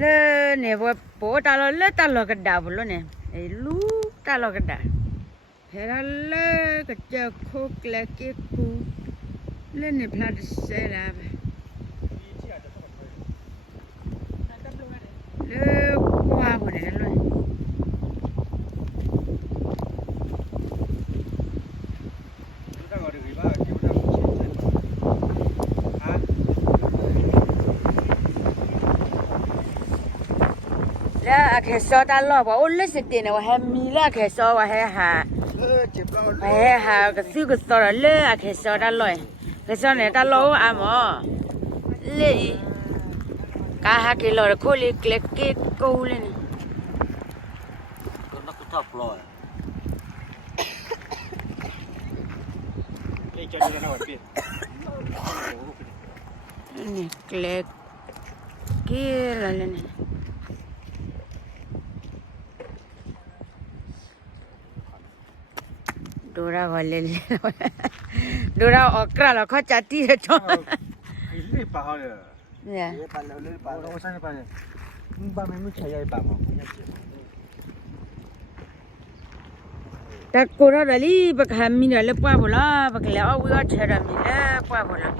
le ne po ta lo le ta lo ka da bu lo ne e lu ta lo ka da he ra le ka cha kho kle ke ku le ne pla de se la le qua bu ne lo la ke so ta lo ba o le se te ne wa ha mi la ke so wa ha cái siêu cái so là cái so đã lôi cái so này ta lâu à mà lì cả hai cái lò khô lì cái câu lên nó cứ thọc lòi đây cho nó nào biết này cái là lên đồ ra gọi lên đồ ra ở cả là khó chặt tí hết cho lấy bao rồi nè lấy bao nó sang bao này bao mình mới chạy ra bao mà ta cô ra đây đi bác ham mình lấy bao bò la bác lấy áo vừa chơi ra mình lấy bao bò la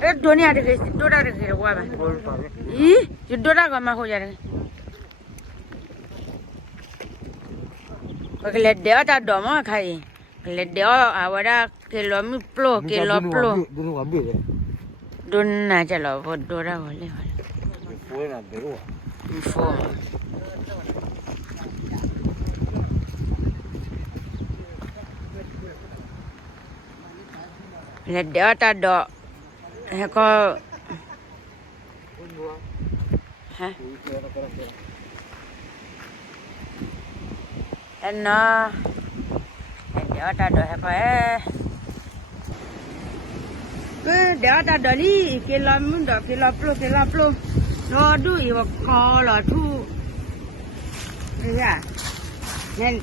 cái đồ này được cái đồ ra được cái bao mà ý cái đồ ra còn mà không ra bác lấy đeo ta đom mà khai lấy đeo à vậy đó cái lò mi plo đun nè chả lò vợ đồ ra gọi lên phôi là béo à phô lấy đeo ta đọ hay có hả anh nó đeo ta đọ hay có cứ đeo ta đọ đi cái lò muốn đọ cái lò plo nó đu ý vào cò lò thu đấy à nên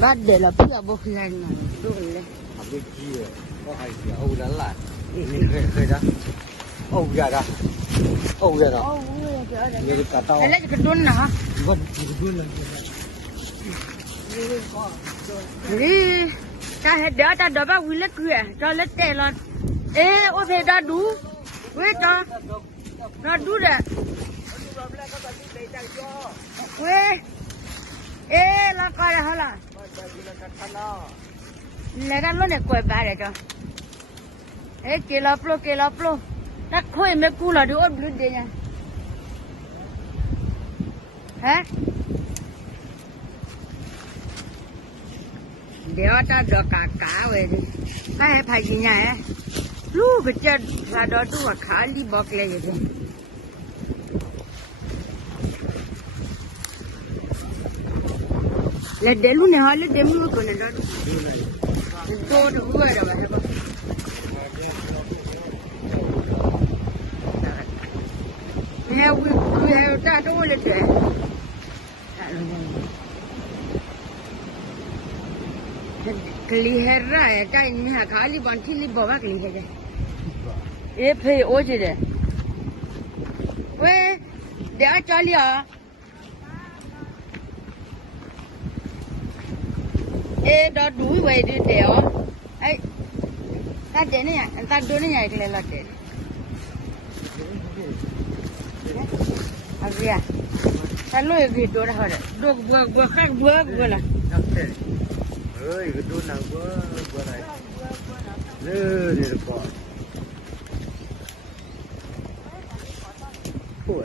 bắt để là bây giờ bốc lên mà đu lên học cái gì có ai thì Âu đã lại mình khơi đó Âu ra đó nghe được cả tao lấy cái đun nào vẫn đun lên đi ta hết đỡ ta đỡ bao quý lết kìa cho lết tè lon ê ô thế ta đủ quê cho nó đủ đấy quê ê là coi là hả lấy ra luôn để quay bài để cho ê kê lấp lô ta khơi mấy cú là được ốp lươn đi nha hả đéo ta được cả về đi cái phải gì nhỉ lúc cái chân là đó tu mà khá đi bọc lên vậy là để luôn này hỏi là để mua cái này đó tôi được mua rồi mà nghe quý ta đâu lên thế clear ra cái này खाली बांधी ली बाबा clear है ये फिर ओ जे दे वे दे चलिया ए đó đuổi về đi đéo ấy ta để này ta đưa nó nhảy cái là để à gì à ta lôi cái đồ ra rồi đồ vừa khác vừa là ơi cái đun nào bữa này lơ đi được bỏ ủa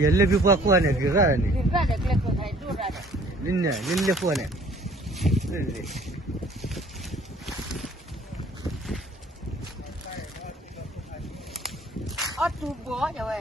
ये ले भी पाको ने गिरा ने लिन्ने फोन है ले ở tu bó rồi